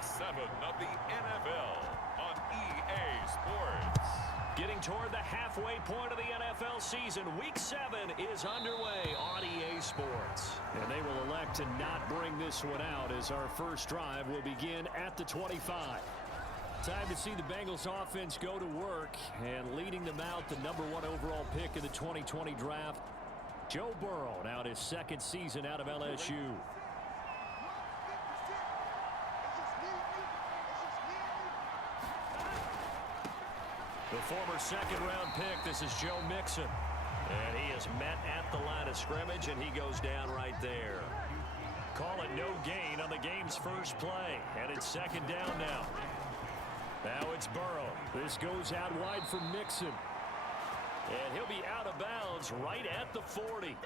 Week 7 of the NFL on EA Sports. Getting toward the halfway point of the NFL season, Week 7 is underway on EA Sports. And they will elect to not bring this one out as our first drive will begin at the 25. Time to see the Bengals offense go to work, and leading them out, the #1 overall pick in the 2020 draft, Joe Burrow, now his second season out of LSU. The former second-round pick, this is Joe Mixon. And he is met at the line of scrimmage, and he goes down right there. Call it no gain on the game's first play, and it's second down now. Now it's Burrow. This goes out wide for Mixon. And he'll be out of bounds right at the 40.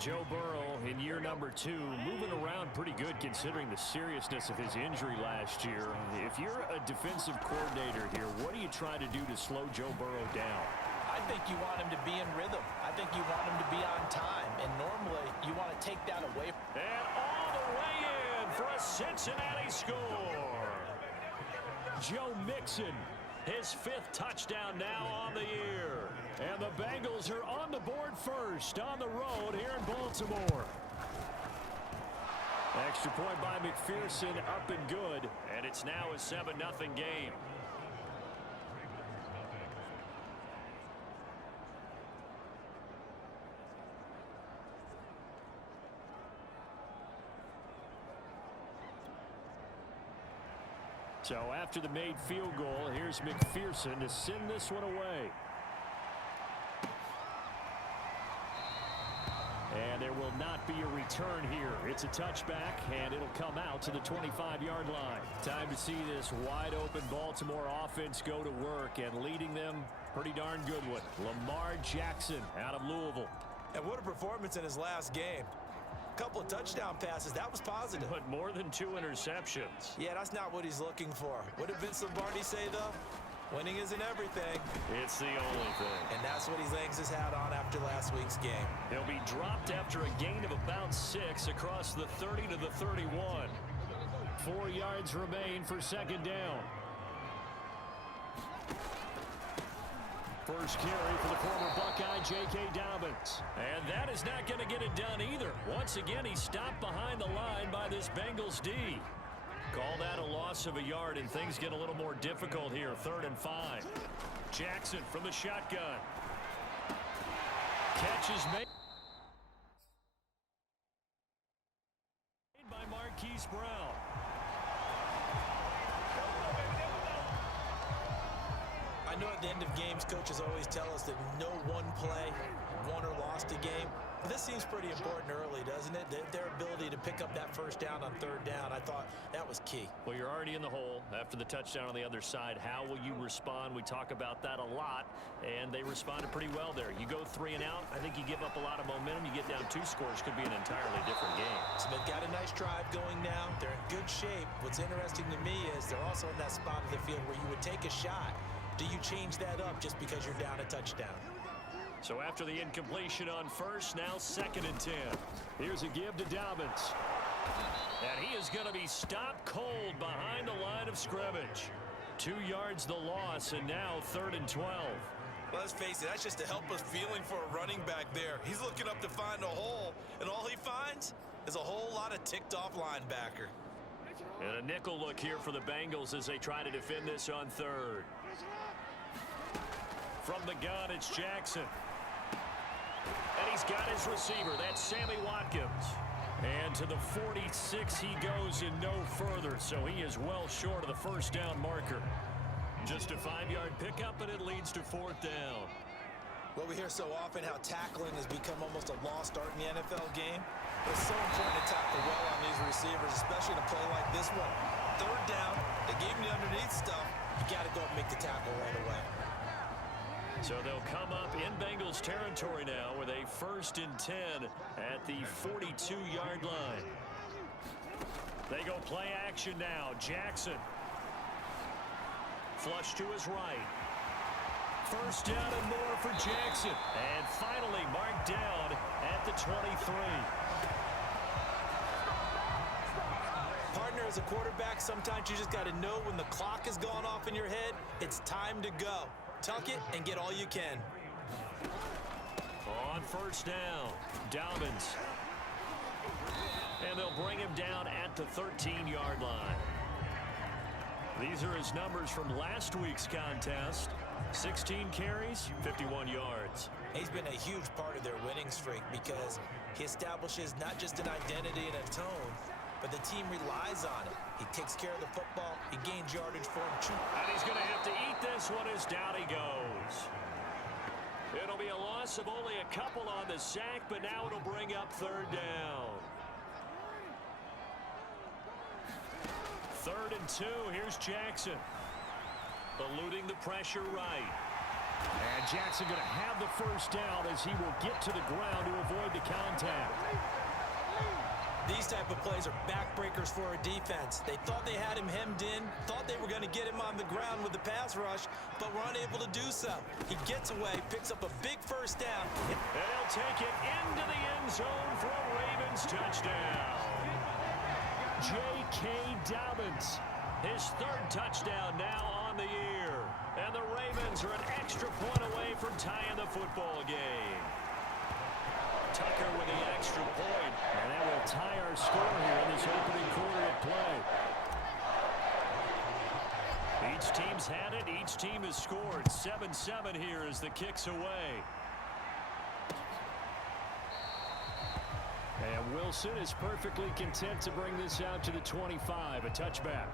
Joe Burrow in year #2, moving around pretty good considering the seriousness of his injury last year. If you're a defensive coordinator here, what do you try to do to slow Joe Burrow down? I think you want him to be in rhythm. I think you want him to be on time. And normally, you want to take that away. And all the way in for a Cincinnati score. Joe Mixon, his 5th touchdown now on the year. And the Bengals are on the board first on the road here in Baltimore. Extra point by McPherson, up and good. And it's now a 7-0 game. So after the made field goal, here's McPherson to send this one away. And there will not be a return here. It's a touchback, and it'll come out to the 25-yard line. Time to see this wide-open Baltimore offense go to work, and leading them, pretty darn good one, Lamar Jackson out of Louisville. And what a performance in his last game. Couple of touchdown passes. That was positive. But more than 2 interceptions. Yeah, that's not what he's looking for. What did Vince Lombardi say, though? Winning isn't everything. It's the only thing. And that's what he hangs his hat on after last week's game. He'll be dropped after a gain of about 6 across the 30 to the 31. 4 yards remain for second down. First carry for the former Buckeye, J.K. Dobbins. And that is not going to get it done either. Once again, he's stopped behind the line by this Bengals D. Call that a loss of a yard, and things get a little more difficult here. 3rd and 5. Jackson from the shotgun. Catch is made by Marquise Brown. I know at the end of games, coaches always tell us that no one play won or lost a game. But this seems pretty important early, doesn't it? Their ability to pick up that first down on 3rd down, I thought that was key. Well, you're already in the hole after the touchdown on the other side. How will you respond? We talk about that a lot, and they responded pretty well there. You go 3 and out, I think you give up a lot of momentum. You get down 2 scores, could be an entirely different game. So they've got a nice drive going now. They're in good shape. What's interesting to me is they're also in that spot of the field where you would take a shot. Do you change that up just because you're down a touchdown? So after the incompletion on first, now 2nd and 10. Here's a give to Dobbins. And he is going to be stopped cold behind the line of scrimmage. 2 yards the loss, and now 3rd and 12. Well, let's face it, that's just a helpless feeling for a running back there. He's looking up to find a hole, and all he finds is a whole lot of ticked-off linebacker. And a nickel look here for the Bengals as they try to defend this on 3rd. From the gun, it's Jackson. And he's got his receiver. That's Sammy Watkins. And to the 46 he goes and no further. So he is well short of the first down marker. Just a 5-yard pickup, and it leads to 4th down. Well, we hear so often how tackling has become almost a lost art in the NFL game. But it's so important to tackle well on these receivers, especially in a play like this one. 3rd down, they gave him the underneath stuff. You got to go and make the tackle right away. So they'll come up in Bengals territory now with a 1st and 10 at the 42-yard line. They go play action now. Jackson. Flush to his right. First down and more for Jackson. And finally marked down at the 23. Partner is as a quarterback, sometimes you just got to know when the clock has gone off in your head, it's time to go. Tuck it and get all you can. On first down, Dobbins. And they'll bring him down at the 13-yard line. These are his numbers from last week's contest. 16 carries, 51 yards. He's been a huge part of their winning streak because he establishes not just an identity and a tone, but the team relies on it. He takes care of the football. He gains yardage for him. And he's going to have to eat this one as down he goes. It'll be a loss of only a couple on the sack, but now it'll bring up third down. 3rd and 2. Here's Jackson. Eluding the pressure right. And Jackson going to have the first down as he will get to the ground to avoid the contact. These type of plays are backbreakers for a defense. They thought they had him hemmed in, thought they were going to get him on the ground with the pass rush, but were unable to do so. He gets away, picks up a big first down. And he'll take it into the end zone for a Ravens touchdown. J.K. Dobbins, his 3rd touchdown now on the year. And the Ravens are an extra point away from tying the football game. Tucker with the extra point. And that will tie our score here in this opening quarter of play. Each team's had it. Each team has scored. 7-7 here as the kick's away. And Wilson is perfectly content to bring this out to the 25, a touchback.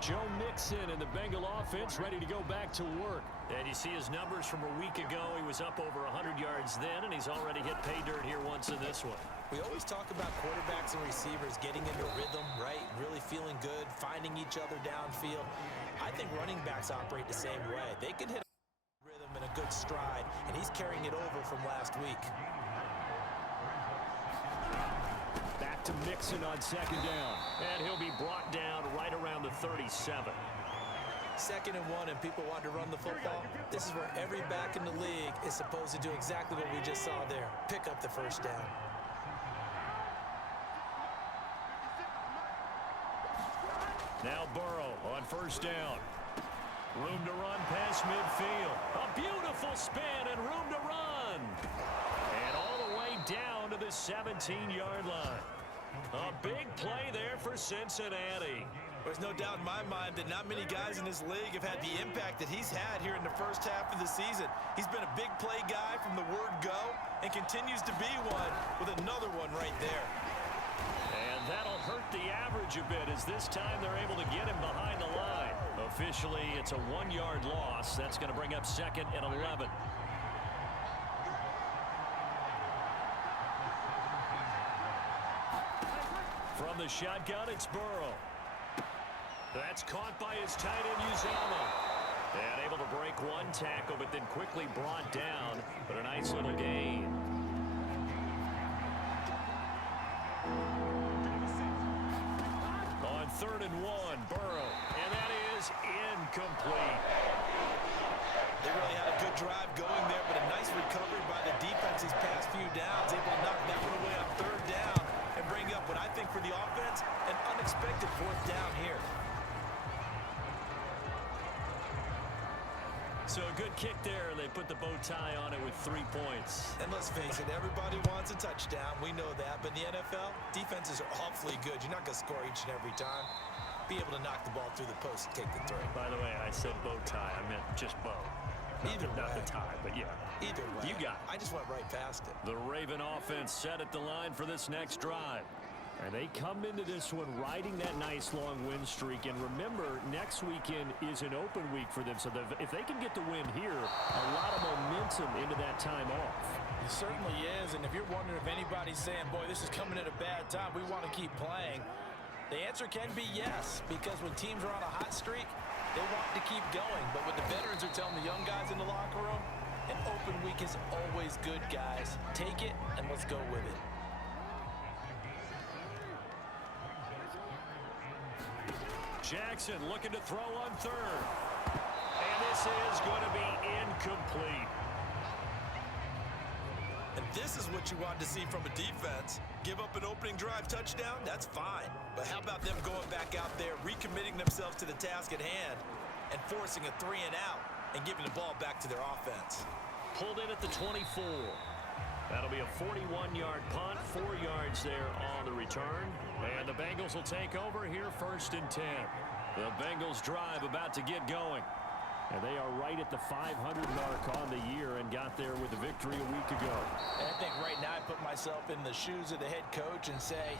Joe Mixon and the Bengal offense ready to go back to work. And you see his numbers from a week ago. He was up over 100 yards then, and he's already hit pay dirt here once in this one. We always talk about quarterbacks and receivers getting into rhythm, right? Really feeling good, finding each other downfield. I think running backs operate the same way. They can hit a rhythm in a good stride, and he's carrying it over from last week. Back to Mixon on 2nd down. And he'll be brought down right around the 37. 2nd and 1, and people want to run the football. This is where every back in the league is supposed to do exactly what we just saw there. Pick up the first down. Now Burrow on 1st down. Room to run past midfield. A beautiful spin and room to run. And all the way down to the 17-yard line. A big play there for Cincinnati. There's no doubt in my mind that not many guys in this league have had the impact that he's had here in the first half of the season. He's been a big play guy from the word go and continues to be one with another one right there. And that'll hurt the average a bit as this time they're able to get him behind the line. Officially, it's a 1-yard loss. That's going to bring up 2nd and 11. From the shotgun, it's Burrow. That's caught by his tight end, Uzama. And able to break one tackle, but then quickly brought down. But a nice little gain. On 3rd and 1, Burrow. And that is incomplete. They really had a good drive going there, but a nice recovery by the defense these past few downs. Able to knock that one away on 3rd down and bring up what I think for the offense, an unexpected 4th down here. So a good kick there. They put the bow tie on it with 3 points. And let's face it, everybody wants a touchdown. We know that. But in the NFL, defenses are awfully good. You're not going to score each and every time. Be able to knock the ball through the post and take the throw. By the way, I said bow tie. I meant just bow. Not the tie, but yeah. Either way. You got it. I just went right past it. The Raven offense set at the line for this next drive. And they come into this one riding that nice long win streak. And remember, next weekend is an open week for them. So if they can get the win here, a lot of momentum into that time off. It certainly is. And if you're wondering if anybody's saying, boy, this is coming at a bad time, we want to keep playing, the answer can be yes. Because when teams are on a hot streak, they want to keep going. But what the veterans are telling the young guys in the locker room, an open week is always good, guys. Take it, and let's go with it. Jackson looking to throw on 3rd. And this is going to be incomplete. And this is what you want to see from a defense. Give up an opening drive touchdown, that's fine. But how about them going back out there, recommitting themselves to the task at hand, and forcing a 3 and out, and giving the ball back to their offense. Pulled in at the 24. That'll be a 41-yard punt, 4 yards there on the return. And the Bengals will take over here 1st and 10. The Bengals drive about to get going. And they are right at the 500 mark on the year and got there with a victory a week ago. And I think right now I put myself in the shoes of the head coach and say,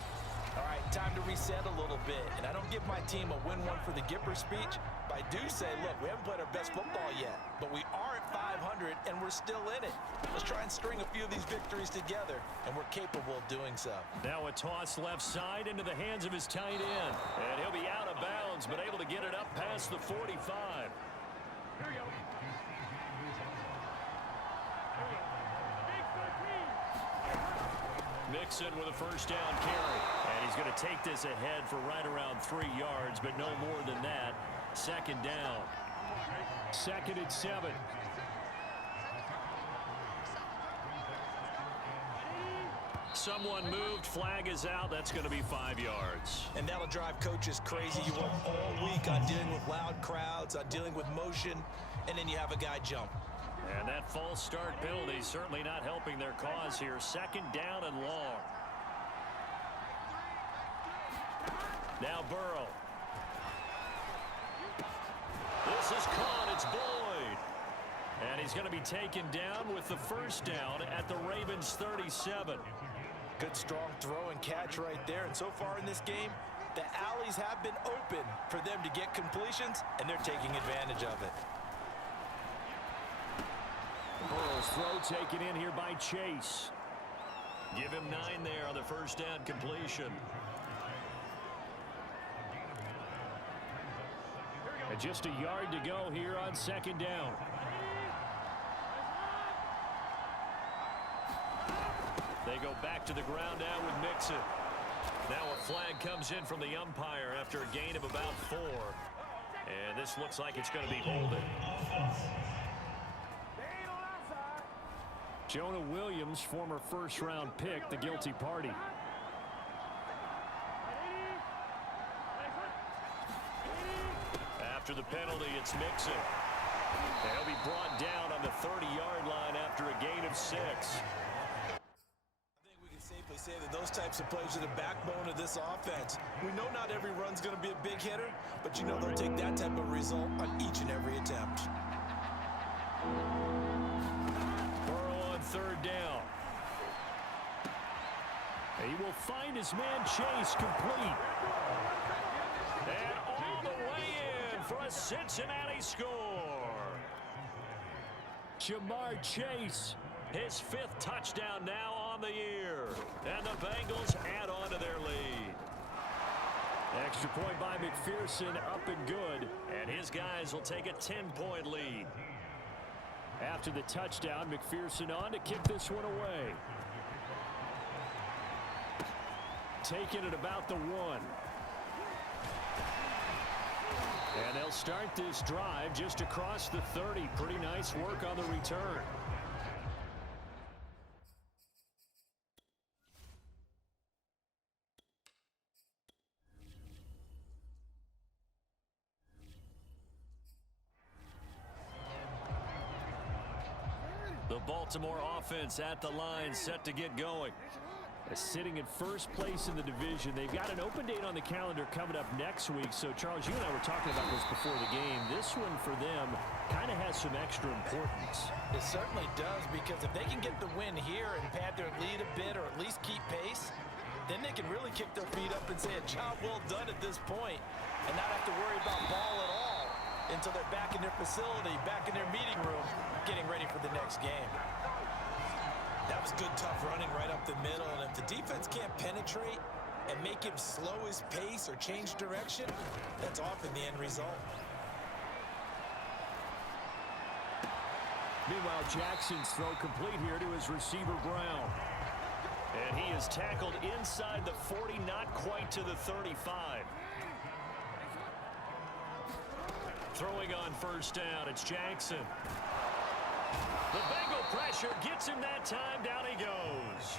all right, time to reset a little bit. And I don't give my team a win one for the Gipper speech, but I do say, look, we haven't played our best football yet, but we are at 500 and we're still in it. Let's try and string a few of these victories together, and we're capable of doing so. Now a toss left side into the hands of his tight end. And he'll be out of bounds, but able to get it up past the 45. Mixon with a first down carry. And he's going to take this ahead for right around 3 yards, but no more than that. 2nd down. 2nd and 7. Someone moved. Flag is out. That's going to be 5 yards. And that'll drive coaches crazy. You work all week on dealing with loud crowds, on dealing with motion, and then you have a guy jump. And that false start penalty certainly not helping their cause here. 2nd down and long. Now Burrow. This is caught. It's Boyd. And he's going to be taken down with the first down at the Ravens 37. Good strong throw and catch right there. And so far in this game, the alleys have been open for them to get completions, and they're taking advantage of it. Burrow's throw taken in here by Chase. Give him 9 there on the first down completion. And just a yard to go here on 2nd down. They go back to the ground now with Mixon. Now a flag comes in from the umpire after a gain of about 4. And this looks like it's going to be holding. Jonah Williams, former first-round pick, the guilty party. After the penalty, it's Mixon. And he'll be brought down on the 30-yard line after a gain of 6. Safely say that those types of plays are the backbone of this offense. We know not every run's going to be a big hitter, but you know they'll take that type of result on each and every attempt. Burrow on 3rd down. He will find his man Chase complete. And all the way in for a Cincinnati score. Jamar Chase, his 5th touchdown now on the year. And the Bengals add on to their lead. Extra point by McPherson, up and good. And his guys will take a 10-point lead. After the touchdown, McPherson on to kick this one away. Taken at about the 1. And they'll start this drive just across the 30. Pretty nice work on the return. The Baltimore offense at the line, set to get going. Sitting in first place in the division. They've got an open date on the calendar coming up next week. So, Charles, you and I were talking about this before the game. This one for them kind of has some extra importance. It certainly does, because if they can get the win here and pad their lead a bit or at least keep pace, then they can really kick their feet up and say a job well done at this point and not have to worry about ball at all until they're back in their facility, back in their meeting room, getting ready for the next game. That was good, tough running right up the middle. And if the defense can't penetrate and make him slow his pace or change direction, that's often the end result. Meanwhile, Jackson's throw complete here to his receiver, Brown. And he is tackled inside the 40, not quite to the 35. Throwing on first down, it's Jackson. The Bengal pressure gets him that time. Down he goes.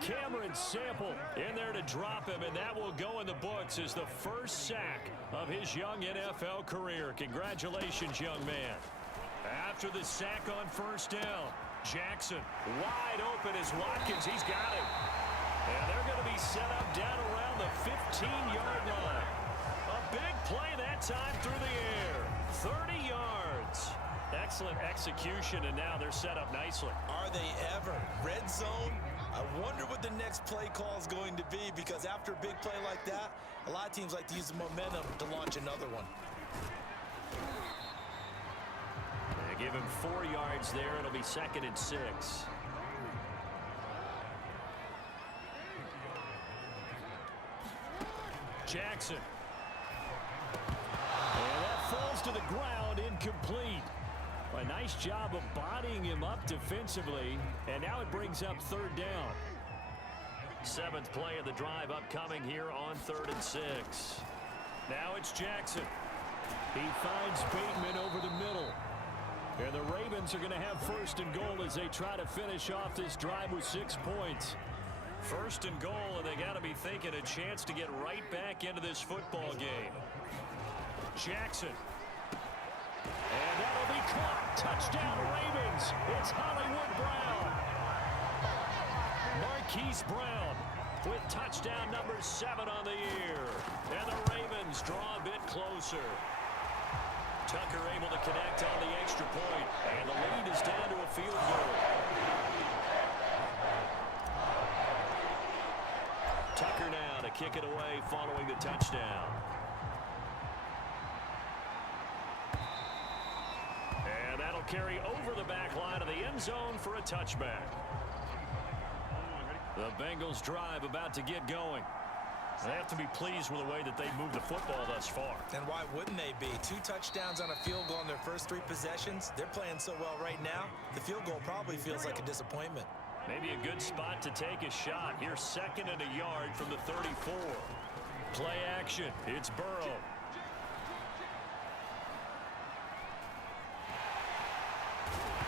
Cameron Sample in there to drop him, and that will go in the books as the first sack of his young NFL career. Congratulations, young man. After the sack on first down, Jackson wide open as Watkins. He's got him. And they're going to be set up down around the 15-yard line. A big play that time through the air. 30 yards. Excellent execution, and now they're set up nicely. Are they ever? Red zone? I wonder what the next play call is going to be, because after a big play like that, a lot of teams like to use the momentum to launch another one. They give him 4 yards there. It'll be 2nd and 6. Jackson. And that falls to the ground, incomplete. A nice job of bodying him up defensively, and now it brings up 3rd down. 7th play of the drive upcoming here on 3rd and 6. Now it's Jackson. He finds Bateman over the middle. And the Ravens are going to have 1st and goal as they try to finish off this drive with 6 points. 1st and goal, and they got to be thinking a chance to get right back into this football game. Jackson. And that'll be caught. Touchdown, Ravens. It's Hollywood Brown. Marquise Brown with touchdown number 7 on the year. And the Ravens draw a bit closer. Tucker able to connect on the extra point. And the lead is down to a field goal. Tucker now to kick it away following the touchdown. And that'll carry over the back line of the end zone for a touchback. The Bengals drive about to get going. They have to be pleased with the way that they've moved the football thus far. And why wouldn't they be? 2 touchdowns on a field goal in their first 3 possessions. They're playing so well right now, the field goal probably feels like a disappointment. Maybe a good spot to take a shot. Here's 2nd and a yard from the 34. Play action. It's Burrow.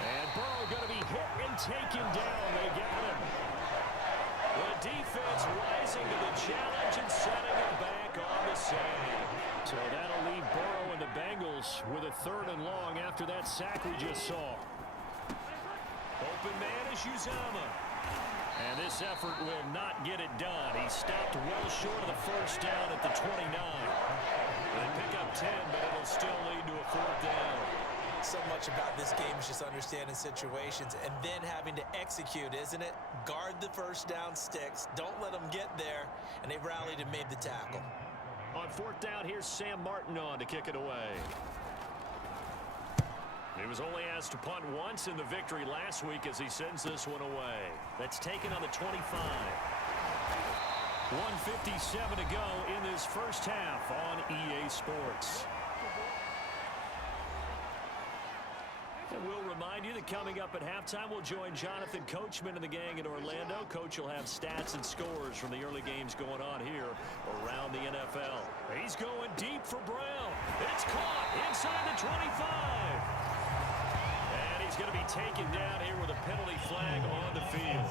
And Burrow going to be hit and taken down. They got him. The defense rising to the challenge and setting him back on the sand. So that'll leave Burrow and the Bengals with a 3rd and long after that sack we just saw. Open man is Uzama. And this effort will not get it done. He stopped well short of the 1st down at the 29. They pick up 10, but it'll still lead to a 4th down. So much about this game is just understanding situations and then having to execute, isn't it? Guard the 1st down sticks. Don't let them get there. And they rallied and made the tackle. On 4th down, here's Sam Martin on to kick it away. He was only asked to punt once in the victory last week as he sends this one away. That's taken on the 25. 1:57 to go in this first half on EA Sports. And we'll remind you that coming up at halftime, we'll join Jonathan Coachman and the gang in Orlando. Coach will have stats and scores from the early games going on here around the NFL. He's going deep for Brown. It's caught inside the 25. And he's going to be taken down here with a penalty flag on the field.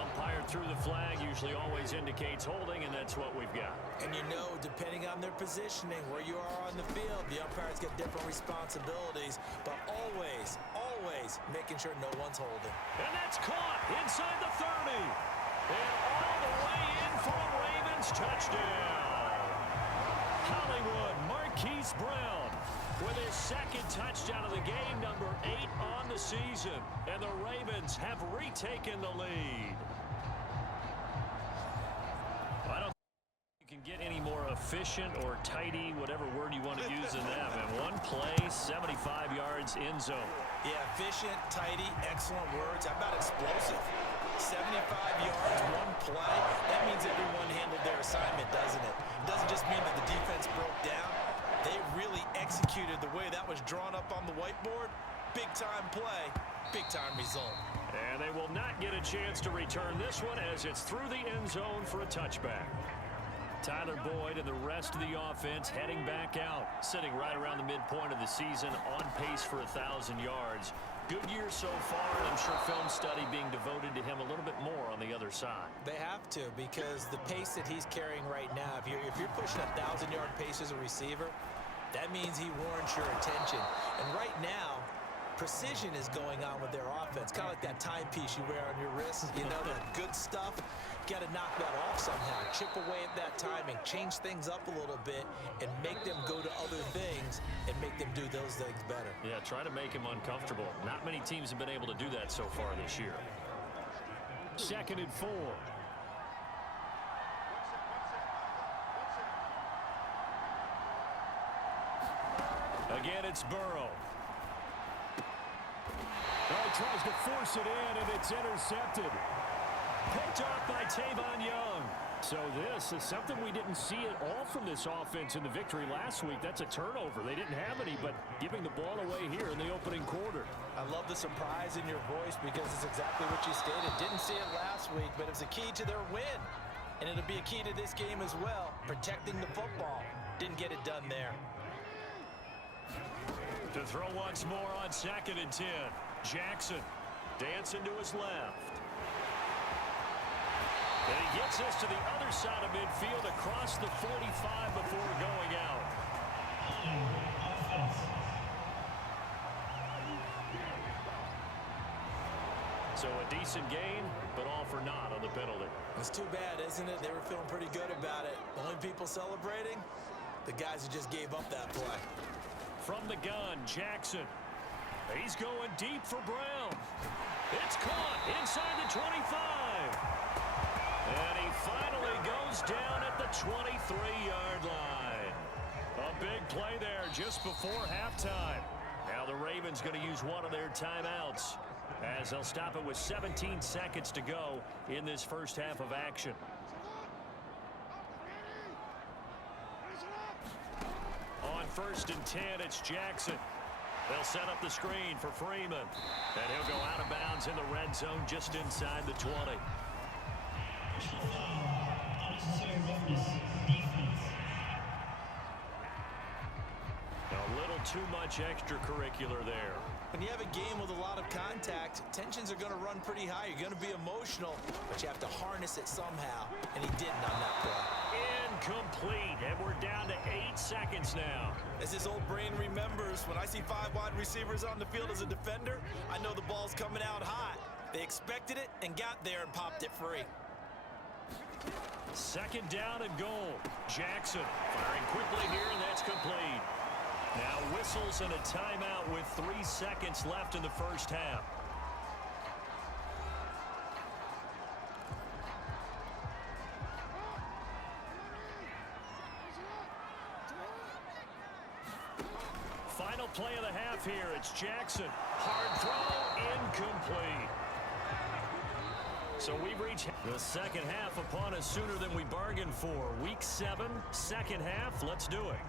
Umpire through the flag usually always indicates holding, and that's what we've got. And you know, depending on their positioning, where you are on the field, the umpires get different responsibilities, but always, always making sure no one's holding. And that's caught inside the 30. And all the way in for a Ravens touchdown. Hollywood Marquise Brown with his 2nd touchdown of the game, number 8 on the season. And the Ravens have retaken the lead. I don't think you can get any more efficient or tidy, whatever word you want to use in that. And one play, 75 yards in zone. Yeah, efficient, tidy, excellent words. How about explosive? 75 yards, one play. That means everyone handled their assignment, doesn't it? It doesn't just mean that the defense broke down. They really executed the way that was drawn up on the whiteboard. Big-time play, big-time result. And they will not get a chance to return this one as it's through the end zone for a touchback. Tyler Boyd and the rest of the offense heading back out, sitting right around the midpoint of the season, on pace for 1,000 yards. Good year so far, and I'm sure film study being devoted to him a little bit more on the other side. They have to, because the pace that he's carrying right now, if you're pushing 1,000-yard pace as a receiver, that means he warrants your attention. And right now, precision is going on with their offense, kind of like that timepiece you wear on your wrist. You know, that good stuff. Got to knock that off somehow. Chip away at that timing, change things up a little bit, and make them go to other things and make them do those things better. Yeah, try to make him uncomfortable. Not many teams have been able to do that so far this year. 2nd and 4. Again, it's Burrow. Oh, he tries to force it in, and it's intercepted. Picked off by Tavon Young. So this is something we didn't see at all from this offense in the victory last week. That's a turnover. They didn't have any, but giving the ball away here in the opening quarter. I love the surprise in your voice because it's exactly what you stated. Didn't see it last week, but it was a key to their win. And it'll be a key to this game as well, protecting the football. Didn't get it done there. To throw once more on 2nd and 10. Jackson dancing to his left. And he gets this to the other side of midfield across the 45 before going out. So a decent gain, but all for naught on the penalty. It's too bad, isn't it? They were feeling pretty good about it. The only people celebrating, the guys who just gave up that play. From the gun, Jackson. He's going deep for Brown. It's caught inside the 25. And he finally goes down at the 23-yard line. A big play there just before halftime. Now the Ravens going to use one of their timeouts as they'll stop it with 17 seconds to go in this first half of action. On 1st and 10, it's Jackson. They'll set up the screen for Freeman. And he'll go out of bounds in the red zone just inside the 20. A little too much extracurricular there. When you have a game with a lot of contact, tensions are going to run pretty high. You're going to be emotional, but you have to harness it somehow, and he didn't on that play. Incomplete, and we're down to 8 seconds now. As his old brain remembers, when I see 5 wide receivers on the field as a defender, I know the ball's coming out hot. They expected it and got there and popped it free. 2nd down and goal. Jackson firing quickly here, and that's complete. Now whistles and a timeout with 3 seconds left in the first half. Final play of the half here. It's Jackson. Hard throw, incomplete. So we've reached the second half upon us sooner than we bargained for. Week 7, second half. Let's do it.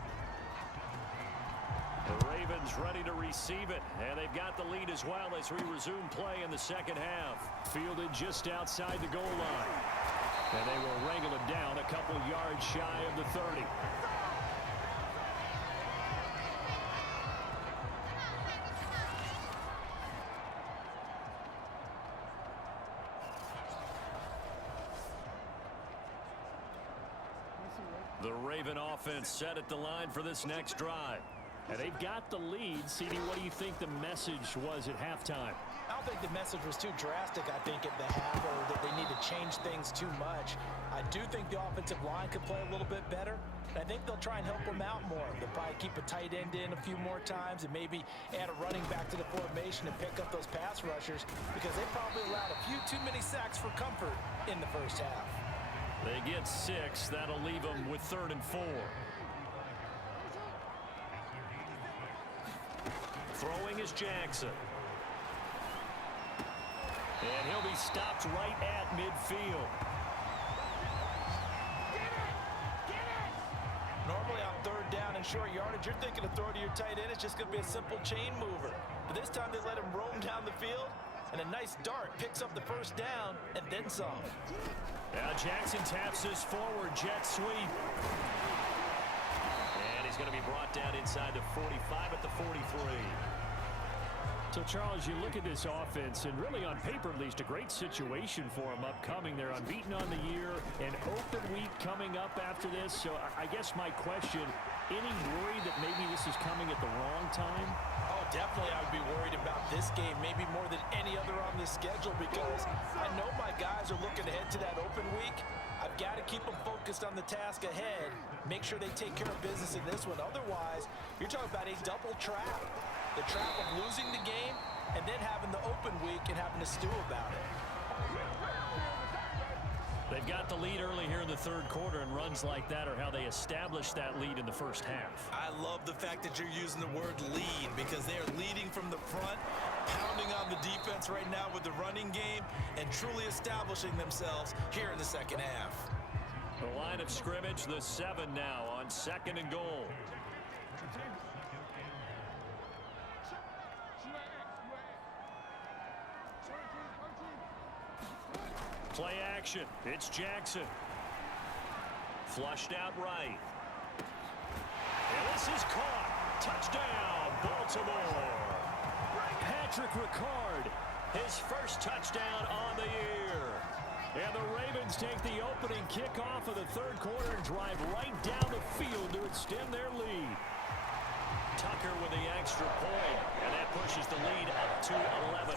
The Ravens ready to receive it, and they've got the lead as well as we resume play in the second half. Fielded just outside the goal line. And they will wrangle him down a couple yards shy of the 30. The Raven offense set at the line for this next drive. And they've got the lead. CD, what do you think the message was at halftime? I don't think the message was too drastic, I think, at the half, or that they need to change things too much. I do think the offensive line could play a little bit better. I think they'll try and help them out more. They'll probably keep a tight end in a few more times and maybe add a running back to the formation and pick up those pass rushers because they probably allowed a few too many sacks for comfort in the first half. They get 6. That'll leave them with 3rd and 4. Throwing is Jackson. And he'll be stopped right at midfield. Normally on 3rd down and short yardage, you're thinking of throw to your tight end. It's just going to be a simple chain mover. But this time they let him roam down the field. And a nice dart picks up the first down and then some. Now Jackson taps this forward jet sweep. And he's going to be brought down inside the 45 at the 43. So, Charles, you look at this offense, and really on paper at least, a great situation for them upcoming. They're unbeaten on the year, an open week coming up after this. So I guess my question, any worry that maybe this is coming at the wrong time? Oh, definitely I would be worried about this game, maybe more than any other on this schedule, because I know my guys are looking ahead to that open week. I've got to keep them focused on the task ahead, make sure they take care of business in this one. Otherwise, you're talking about a double trap. The trap of losing the game and then having the open week and having to stew about it. They've got the lead early here in the third quarter, and runs like that are how they establish that lead in the first half. I love the fact that you're using the word lead, because they are leading from the front, pounding on the defense right now with the running game, and truly establishing themselves here in the second half. The line of scrimmage, the 7 now on 2nd and goal. Play action. It's Jackson. Flushed out right. And this is caught. Touchdown, Baltimore. Patrick Ricard, His first touchdown on the year. and the Ravens take the opening kickoff of the third quarter and drive right down the field to extend their lead. Tucker with the extra point, and that pushes the lead up to 11.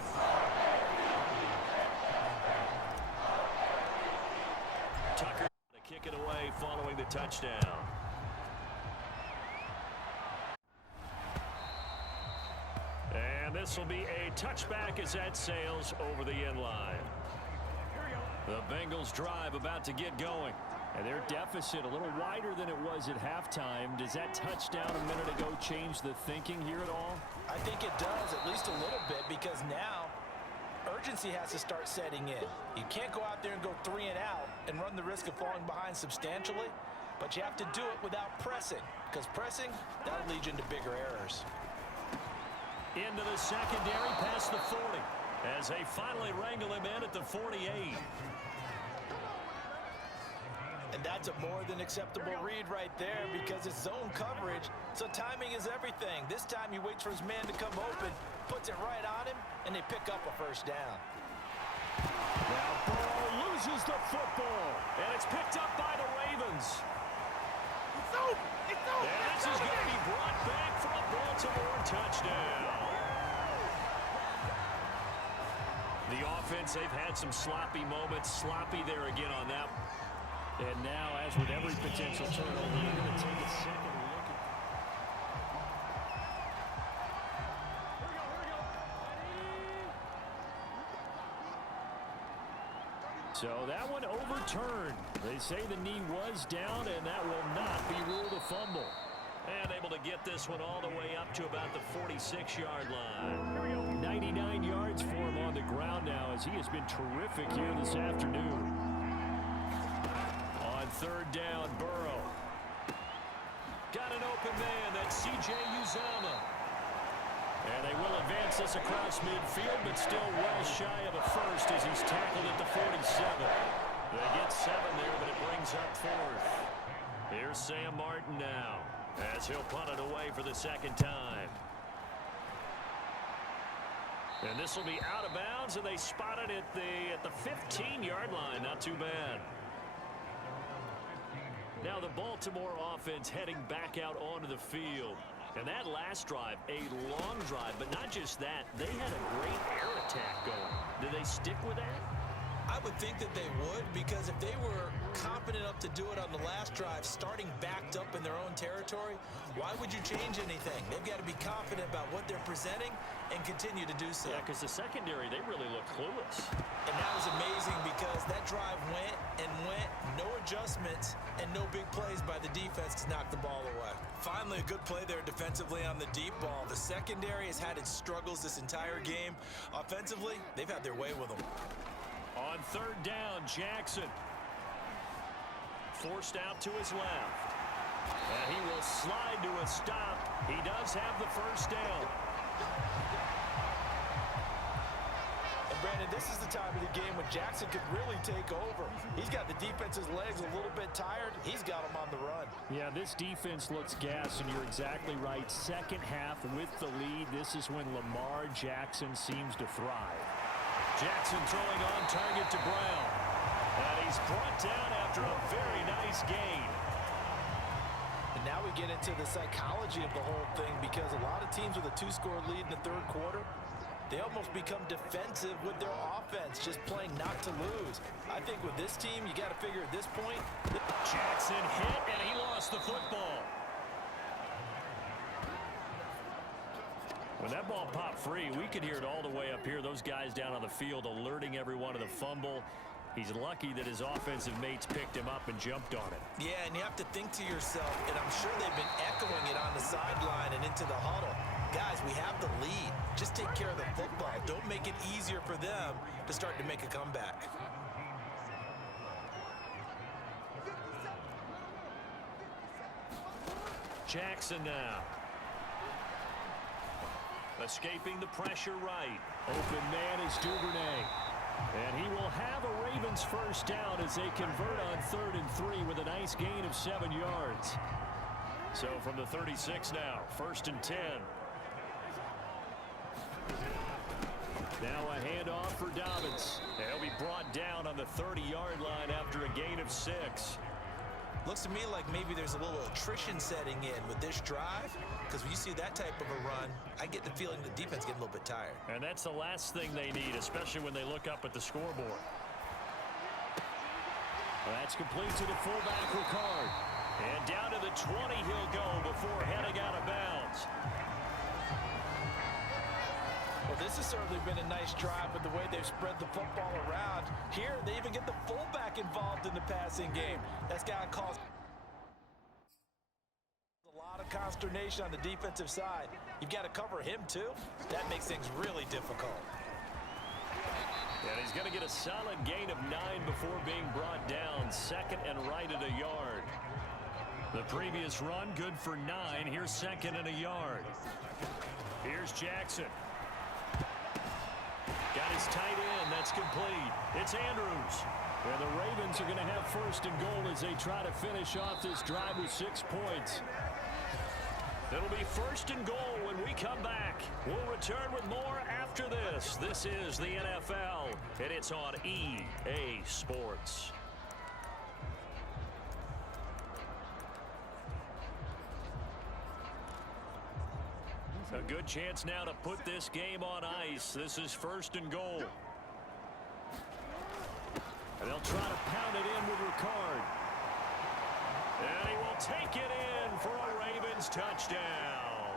Tucker to kick it away following the touchdown. And this will be a touchback as that sails over the end line. The Bengals drive about to get going. And their deficit a little wider than it was at halftime. Does that touchdown a minute ago change the thinking here at all? I think it does, at least a little bit, because now urgency has to start setting in. You can't go out there and go 3 and out and run the risk of falling behind substantially, but you have to do it without pressing, because pressing, that'll lead you into bigger errors. Into the secondary past the 40 as they finally wrangle him in at the 48. And that's a more than acceptable read right there, because it's zone coverage, so timing is everything. This time he waits for his man to come open, puts it right on him, and they pick up a first down. Now Burrow loses the football, And it's picked up by the Ravens. It's over! It's over! And this is going to be brought back for a Baltimore touchdown. The offense, they've had some sloppy moments. Sloppy there again on that. And now, as with every potential turnover, they're going to take a second look at. So that one overturned. They say the knee was down, and that will not be ruled a fumble. And able to get this one all the way up to about the 46-yard line. 99 yards for him on the ground now, as he has been terrific here this afternoon. On third down, Burrow. Got an open man. That's C.J. Uzomah. And they will advance this across midfield, but still well shy of a first as he's tackled at the 47. They get 7 there, but it brings up 4th. Here's Sam Martin now, as he'll punt it away for the second time. And this will be out of bounds, and they spot it at the 15-yard line. Not too bad. Now the Baltimore offense heading back out onto the field. And that last drive, a long drive, but not just that. They had a great air attack going. Did they stick with that? I would think that they would, because if they were confident enough to do it on the last drive, starting backed up in their own territory, why would you change anything? They've got to be confident about what they're presenting and continue to do so. Yeah, because the secondary, they really looked clueless. And that was amazing, because that drive went and went, no adjustments, and no big plays by the defense to knock the ball away. Finally, a good play there defensively on the deep ball. The secondary has had its struggles this entire game. Offensively, they've had their way with them. On third down, Jackson. Forced out to his left. And he will slide to a stop. He does have the first down. this is the time of the game when Jackson could really take over. He's got the defense's legs a little bit tired. He's got them on the run. Yeah, this defense looks gassed, and you're exactly right. Second half with the lead, this is when Lamar Jackson seems to thrive. Jackson throwing on target to Brown. And he's brought down after a very nice gain. And now we get into the psychology of the whole thing, because a lot of teams with a two-score lead in the third quarter, they almost become defensive with their offense, just playing not to lose. I think with this team, you got to figure at this point. Jackson hit, and he lost the football. When that ball popped free, we could hear it all the way up here. Those guys down on the field alerting everyone of the fumble. He's lucky that his offensive mates picked him up and jumped on it. Yeah, and you have to think to yourself, and I'm sure they've been echoing it on the sideline and into the huddle. Guys, we have the lead. Just take care of the football. Don't make it easier for them to start to make a comeback. Jackson now. Escaping the pressure right. Open man is Duvernay. And he will have a Ravens first down as they convert on 3rd and 3 with a nice gain of 7 yards. So from the 36 now, 1st and 10. Now a handoff for Dobbins. He'll be brought down on the 30-yard line after a gain of 6. Looks to me like maybe there's a little attrition setting in with this drive, because when you see that type of a run, I get the feeling the defense getting a little bit tired. And that's the last thing they need, especially when they look up at the scoreboard. That's complete to the fullback, Ricard. And down to the 20 he'll go before heading out of bounds. Well, this has certainly been a nice drive with the way they've spread the football around. Here, they even get the fullback involved in the passing game. That's got to cause a lot of consternation on the defensive side. You've got to cover him, too. That makes things really difficult. And he's going to get a solid gain of 9 before being brought down. 2nd and right at a yard. The previous run, good for 9. Here's 2nd and a yard. Here's Jackson. Got his tight end. That's complete. It's Andrews. And the Ravens are going to have 1st and goal as they try to finish off this drive with 6 points. It'll be 1st and goal when we come back. We'll return with more after this. This is the NFL, and it's on EA Sports. A good chance now to put this game on ice. This is 1st and goal. And they'll try to pound it in with Ricard. And he will take it in for a Ravens touchdown.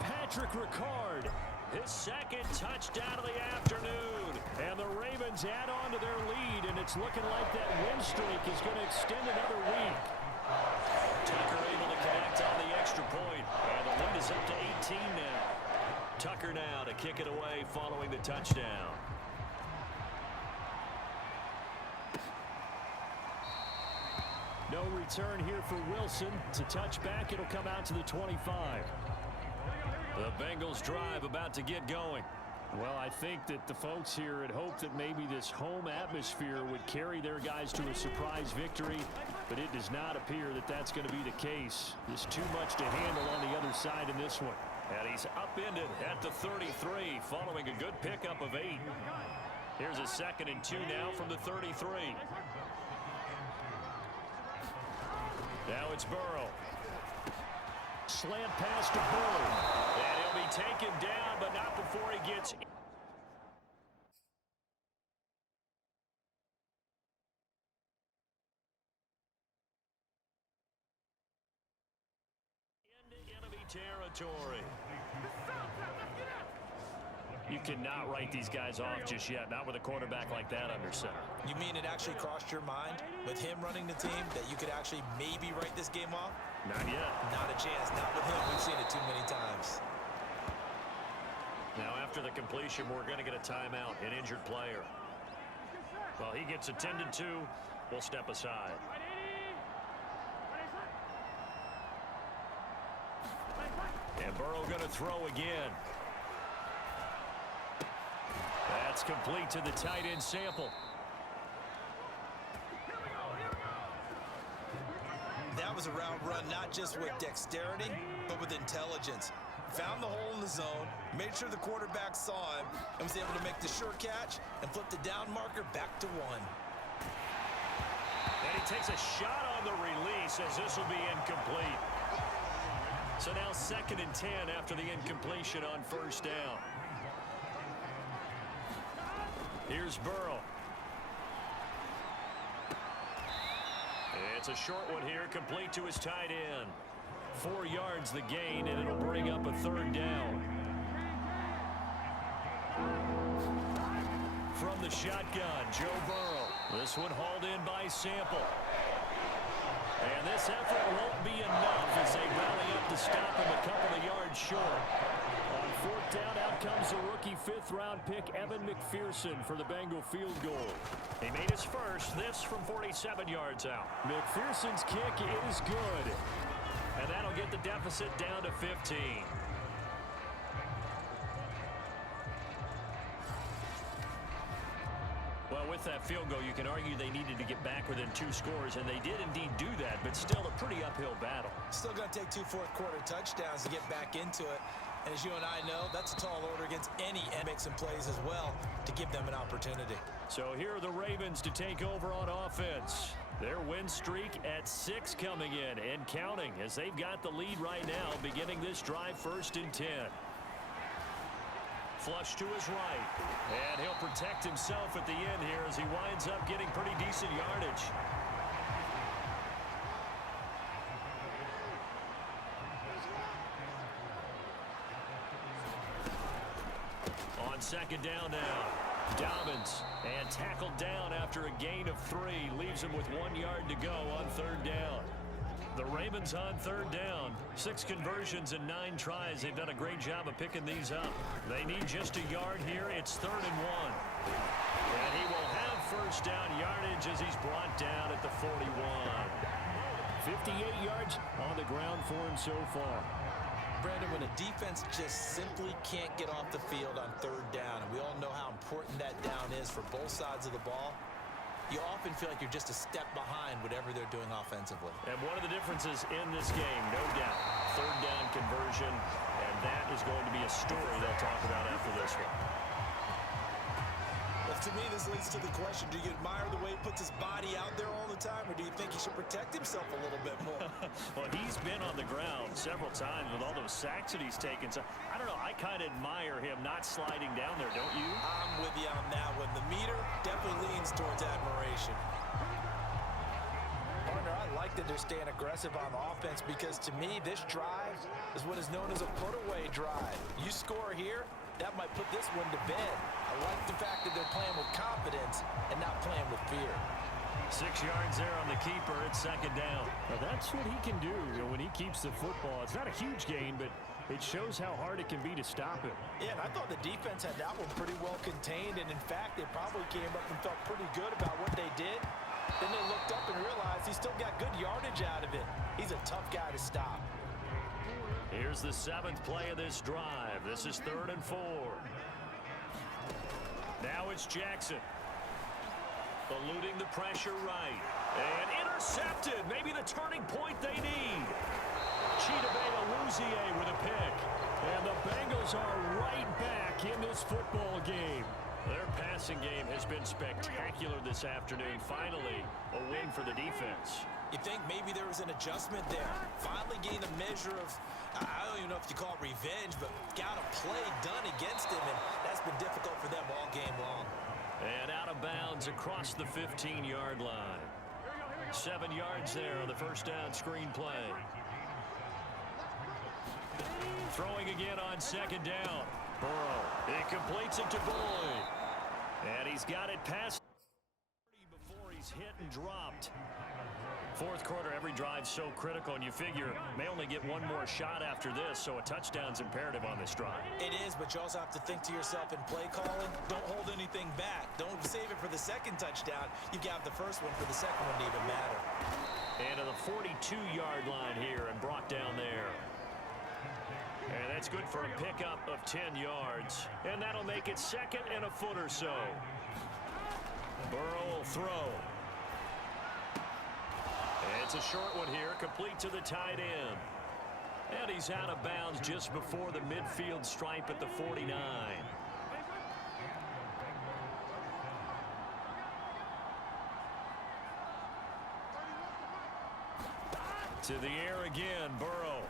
Patrick Ricard, His 2nd touchdown of the afternoon. and the Ravens add on to their lead, and it's looking like that win streak is going to extend another week. Tucker able to connect on the extra point. And the lead is up to 18 now. Tucker now to kick it away following the touchdown. No return here for Wilson. It's a touchback. It'll come out to the 25. The Bengals drive about to get going. Well, I think that the folks here had hoped that maybe this home atmosphere would carry their guys to a surprise victory, but it does not appear that that's going to be the case. There's too much to handle on the other side in this one. And he's upended at the 33 following a good pickup of 8. Here's a 2nd and 2 now from the 33. Now it's Burrow. Slant pass to Burrow. And he'll be taken down, but not before he gets into enemy territory. You cannot write these guys off just yet, not with a quarterback like that under center. You mean it actually crossed your mind with him running the team that you could actually maybe write this game off? Not yet. Not a chance. Not with him. We've seen it too many times. Now after the completion, we're going to get a timeout, an injured player. Well, he gets attended to. We'll step aside. And Burrow going to throw again. That's complete to the tight end sample. That was a route run not just with dexterity, but with intelligence. Found the hole in the zone, made sure the quarterback saw him, and was able to make the sure catch and flip the down marker back to 1. And he takes a shot on the release as this will be incomplete. So now 2nd and 10 after the incompletion on 1st down. Here's Burrow. It's a short one here, complete to his tight end. 4 yards the gain, and it'll bring up a 3rd down. From the shotgun, Joe Burrow. This one hauled in by Sample. And this effort won't be enough as they rally up to stop him a couple of yards short. On 4th down, out comes the rookie 5th-round pick, Evan McPherson, for the Bengal field goal. He made his first, this from 47 yards out. McPherson's kick is good. And that'll get the deficit down to 15. Well, with that field goal, you can argue they needed to get back within 2 scores, and they did indeed do that, but still a pretty uphill battle. Still going to take 2 fourth-quarter touchdowns to get back into it. And as you and I know, that's a tall order against any, and make some plays as well to give them an opportunity. So here are the Ravens to take over on offense. Their win streak at 6 coming in and counting as they've got the lead right now, beginning this drive 1st and 10. Flush to his right, and he'll protect himself at the end here as he winds up getting pretty decent yardage. On 2nd down now, Dobbins, and tackled down after a gain of 3, leaves him with 1 yard to go on 3rd down. The Ravens on 3rd down, 6 conversions and 9 tries. They've done a great job of picking these up. They need just a yard here. It's 3rd and 1. And he will have 1st down yardage as he's brought down at the 41. 58 yards on the ground for him so far. Brandon, when a defense just simply can't get off the field on 3rd down, and we all know how important that down is for both sides of the ball, you often feel like you're just a step behind whatever they're doing offensively. And one of the differences in this game, no doubt, 3rd down conversion, and that is going to be a story they'll talk about after this one. Well, to me, this leads to the question, do you admire the way he puts his body out there all the time, or do you think he should protect himself a little bit more? Well, he's been on the ground several times with all those sacks that he's taken. So, I don't know, I kind of admire him not sliding down there, don't you? I'm with you on that one. The meter definitely leans towards admiration. Partner, I like that they're staying aggressive on offense because, to me, this drive is what is known as a put-away drive. You score here, that might put this one to bed. I like the fact that they're playing with confidence and not playing with fear. 6 yards there on the keeper. It's 2nd down. Well, that's what he can do when he keeps the football. It's not a huge gain, but it shows how hard it can be to stop him. Yeah, and I thought the defense had that one pretty well contained, and in fact, they probably came up and felt pretty good about what they did. Then they looked up and realized he still got good yardage out of it. He's a tough guy to stop. Here's the 7th play of this drive. This is 3rd and 4. Now it's Jackson. Eluding the pressure right. And intercepted. Maybe the turning point they need. Chidobe Awuzie with a pick. And the Bengals are right back in this football game. Their passing game has been spectacular this afternoon. Finally, a win for the defense. You think maybe there was an adjustment there. Finally gained a measure of, I don't even know if you call it revenge, but got a play done against him, and that's been difficult for them all game long. And out of bounds across the 15-yard line. 7 yards there on the 1st down screen play. Throwing again on 2nd down. Burrow. He completes it to Boyd. And he's got it past before he's hit and dropped. 4th quarter, every drive's so critical, and you figure may only get one more shot after this, so a touchdown's imperative on this drive. It is, but you also have to think to yourself in play calling, don't hold anything back. Don't save it for the 2nd touchdown. You got the 1st one for the 2nd one to even matter. And to the 42-yard line here and brought down there. And That's good for a pickup of 10 yards. And that'll make it 2nd and a foot or so. Burrow will throw. It's a short one here, complete to the tight end. And he's out of bounds just before the midfield stripe at the 49. To the air again, Burrow.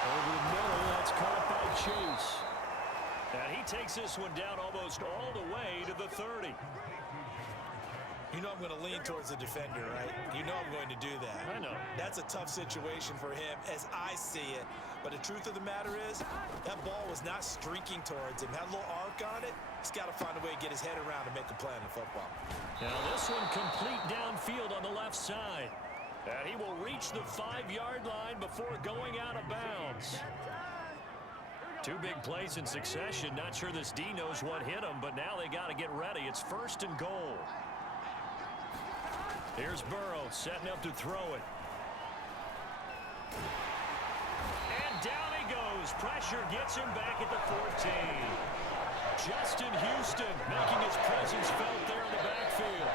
Over the middle, that's caught by Chase. And he takes this one down almost all the way to the 30. You know I'm going to lean towards the defender, right? You know I'm going to do that. I know. That's a tough situation for him as I see it. But the truth of the matter is, that ball was not streaking towards him. Had a little arc on it. He's got to find a way to get his head around and make a play in the football. Now this one complete downfield on the left side. And he will reach the 5-yard line before going out of bounds. 2 big plays in succession. Not sure this D knows what hit him, but now they got to get ready. It's 1st and goal. Here's Burrow setting up to throw it. And down he goes. Pressure gets him back at the 14. Justin Houston making his presence felt there in the backfield.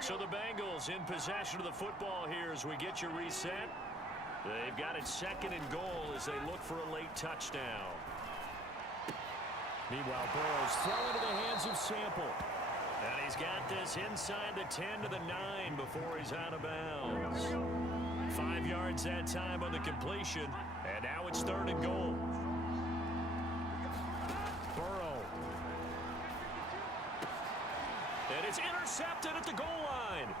So the Bengals in possession of the football here as we get you reset. They've got it 2nd and goal as they look for a late touchdown. Meanwhile, Burrow's thrown into the hands of Sample. And he's got this inside the 10 to the 9 before he's out of bounds. 5 yards that time on the completion. And now it's 3rd and goal. Burrow. And it's intercepted at the goal line.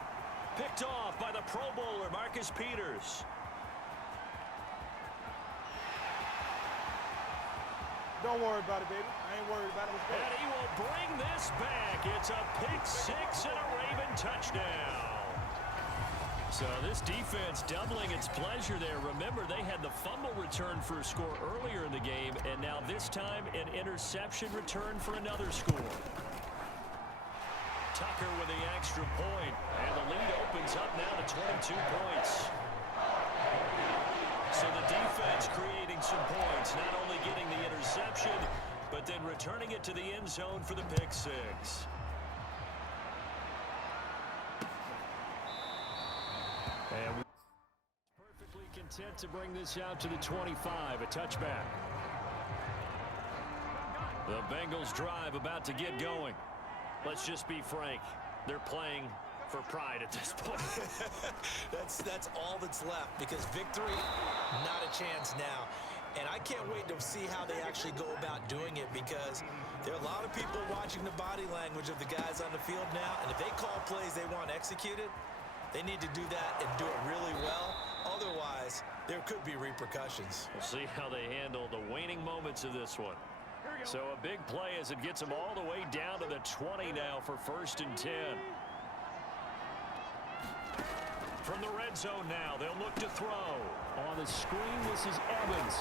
Picked off by the Pro Bowler, Marcus Peters. Don't worry about it, baby. I ain't worried about it. Let's go. And he will bring this back. It's a pick 6 and a Raven touchdown. So this defense doubling its pleasure there. Remember, they had the fumble return for a score earlier in the game, and now this time an interception return for another score. Tucker with the extra point, and the lead opens up now to 22 points. So the defense creating some points, not only getting the interception, but then returning it to the end zone for the pick 6. And perfectly content to bring this out to the 25, a touchback. The Bengals drive about to get going. Let's just be frank. They're playing for pride at this point. That's all that's left, because victory, not a chance now. And I can't wait to see how they actually go about doing it, because there are a lot of people watching the body language of the guys on the field now, and if they call plays they want executed, they need to do that and do it really well. Otherwise, there could be repercussions. We'll see how they handle the waning moments of this one. So a big play as it gets them all the way down to the 20 now for 1st and 10. From the red zone now, they'll look to throw. On the screen, this is Evans.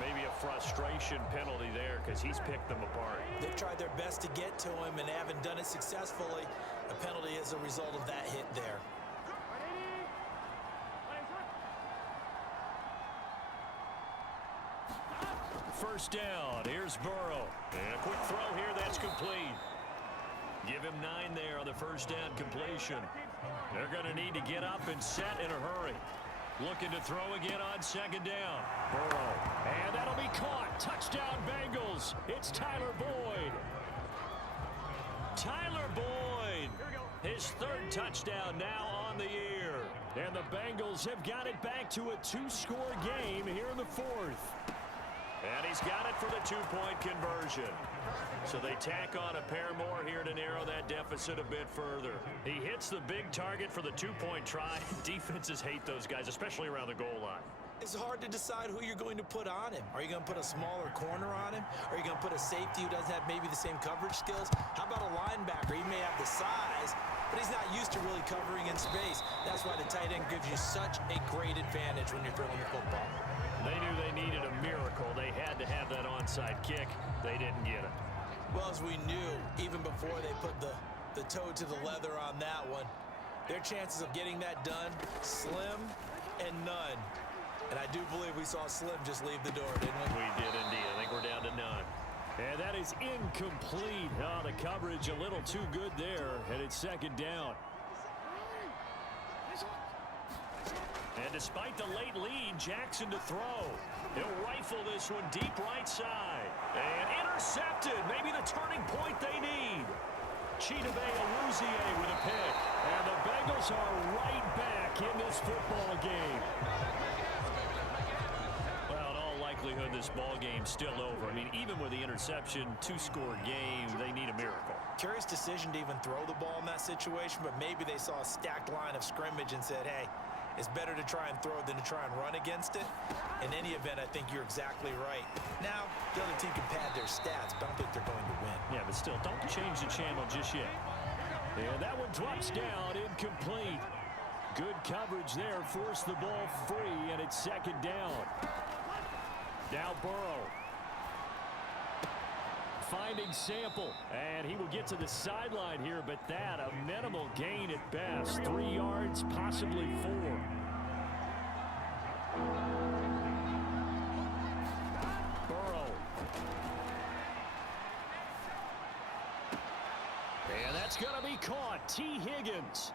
Maybe a frustration penalty there because he's picked them apart. They've tried their best to get to him and haven't done it successfully. A penalty is a result of that hit there. First down. Here's Burrow. And a quick throw here. That's complete. Give him 9 there on the first down completion. They're going to need to get up and set in a hurry. Looking to throw again on 2nd down. Burrow. And that'll be caught. Touchdown, Bengals. It's Tyler Boyd. Tyler Boyd. His 3rd touchdown now on the year. And the Bengals have got it back to a 2-score game here in the 4th. And he's got it for the 2-point conversion. So they tack on a pair more here to narrow that deficit a bit further. He hits the big target for the 2-point try. Defenses hate those guys, especially around the goal line. It's hard to decide who you're going to put on him. Are you going to put a smaller corner on him? Are you going to put a safety who doesn't have maybe the same coverage skills? How about a linebacker? He may have the size, but he's not used to really covering in space. That's why the tight end gives you such a great advantage when you're throwing the football. They knew they needed a miracle. They had to have that onside kick. They didn't get it. Well, as we knew, even before they put the toe to the leather on that one, their chances of getting that done, slim and none. And I do believe we saw Slim just leave the door, didn't we? We did indeed. I think we're down to none. And that is incomplete. Oh, the coverage a little too good there, and it's second down. And despite the late lead, Jackson to throw. He'll rifle this one deep right side. And intercepted. Maybe the turning point they need. Chidobe Awuzie with a pick. And the Bengals are right back in this football game. Well, in all likelihood, this ball game's still over. I mean, even with the interception, two-score game, they need a miracle. Curious decision to even throw the ball in that situation, but maybe they saw a stacked line of scrimmage and said, hey, it's better to try and throw than to try and run against it. In any event, I think you're exactly right. Now, the other team can pad their stats, but I don't think they're going to win. Yeah, but still, don't change the channel just yet. And that one drops down, incomplete. Good coverage there, forced the ball free, and it's second down. Now Burrow. Finding Sample, and he will get to the sideline here, but that a minimal gain at best. 3 yards, possibly 4. Burrow. And that's going to be caught. T. Higgins.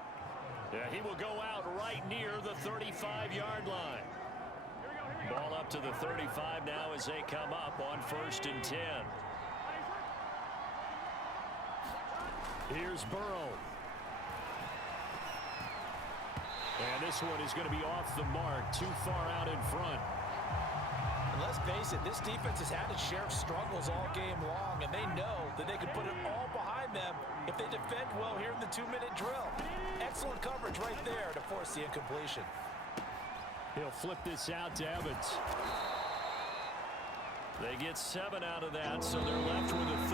He will go out right near the 35-yard line. Ball up to the 35 now as they come up on 1st and 10. Here's Burrow. And this one is going to be off the mark, too far out in front. And let's face it, this defense has had its share of struggles all game long, and they know that they can put it all behind them if they defend well here in the 2-minute drill. Excellent coverage right there to force the incompletion. He'll flip this out to Evans. They get 7 out of that, so they're left with a